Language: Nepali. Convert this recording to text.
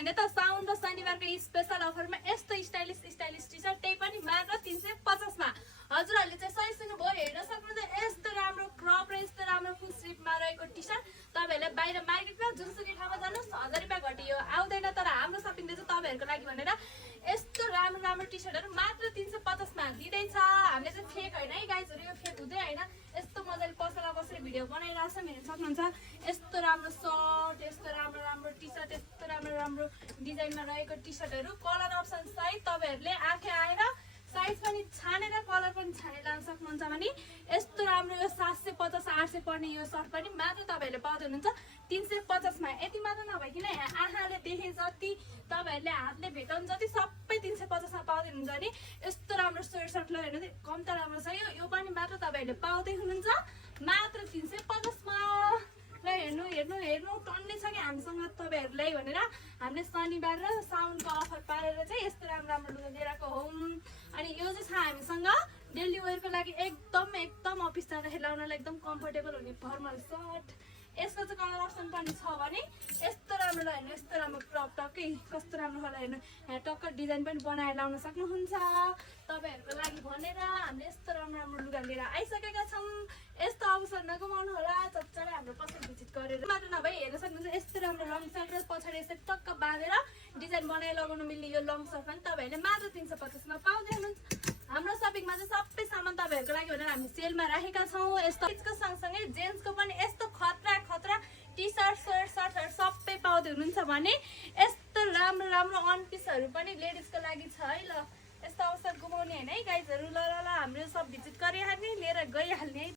हैन त साउन र शनिबारको स्पेशल अफरमा यस्तो स्टाइलिश टी-शर्ट त्यही पनि मात्र 350 मा हजुरहरूले चाहिँ सही सुन्नुभयो हेर्न सक्नुहुन्छ यस्तो राम्रो क्रप र यस्तो राम्रो फुल स्लिभमा रहेको टी-शर्ट तपाईहरुले बाहिर मार्केटमा जुनसुकै ठाउँमा जानुस् 1000 रुपैयाँ घटी यो आउँदैन तर हाम्रो शपिङले चाहिँ तपाईहरुको लागि भनेर यस्तो राम्रो राम्रो टी-शर्टहरु मात्र 350 मा दिदैछ हामीले चाहिँ फेक हैन है गाइजहरु यो फेक हुँदै हैन यस्तो मजाले पसला बसेर भिडियो बनाइराछ हेर्न सक्नुहुन्छ यस्तो राम्रो सर्ट यस्तो राम्रो राम्रो टी-शर्ट यस्तो राम्रो राम्रो डिजाइनमा रहेको टी-शर्टहरु कलर अप्सन सहित तपाईहरुले आँखे आएर साइज पनि छानेर कलर पनि छानेर लान सक्नुहुन्छ भने यस्तो राम्रो यो 750 800 पर्ने यो सर्ट पनि मात्र तपाईहरुले पाउँदै हुनुहुन्छ 350 मा यति मात्र नभइकिन यहाँ आँखाले देखे जति तपाईहरुले हातले भेटाउन जति सबै 350 मा पाउँदै हुनुहुन्छ नि यस्तो राम्रो सर्ट ल हेर्नु कम त राम्रो छ यो पनि मात्र तपाईहरुले पाउँदै हुनुहुन्छ मात्र 350 मा ल हेर्नु हेर्नु हेर्नु टन्नै छ कि हामीसँग तपाईहरुलाई भनेर हामीले शनिबार र साउनको अफर पारेर चाहिँ यस्तो राम्रो राम्रो लुगा लिएर आएको हौ अनि यो चाहिँ छ हामीसँग डेली वेयरको लागि एकदम अफिस जाँदाखेरि लाउनलाई एकदम कम्फर्टेबल हुने फर्मल सर्ट यसको चाहिँ कलर अप्सन पनि छ भने यस्तो राम्रो ल हेर्नु यस्तो राम्रो क्रप टकै कस्तो राम्रो होला हेर्नु यहाँ टक्क डिजाइन पनि बनाएर लाउन सक्नुहुन्छ तपाईहरुको लागि भनेर हामीले यस्तो राम्रो राम्रो लुगा लिएर आइसकेका छौं यस्तो अवसर नगुमाउनु होला चच्चरै हाम्रो पसल भिजिट गरेर मात्र नभई हेर्न सक्नुहुन्छ यस्तो राम्रो लङ सर्ट र पछाडि यसरी टक्क बाँधेर डिजाइन बनाएर लगाउन मिल्ने यो लङ सर्ट पनि तपाईहरुले मात्र 350 मा पाउँदै हुनुहुन्छ हाम्रो शपिङमा चाहिँ सबै सामान तपाईहरुको लागि भनेर हामी सेलमा राखेका छौं यस्तो किचको सँगसँगै जेन्ट्सको पनि यस्तो खतरा टी-शर्ट सर्टहरु सबै पाउँदै हुनुहुन्छ भने यस्तो राम्रो राम्रो अन पिसहरु पनि लेडिजको लागि छ है ल यस्तो अवसर गुमाउने हैन है गाइजहरु ल हाम्रो सब भिजिट गरिहाल्ने लिएर गइहाल्ने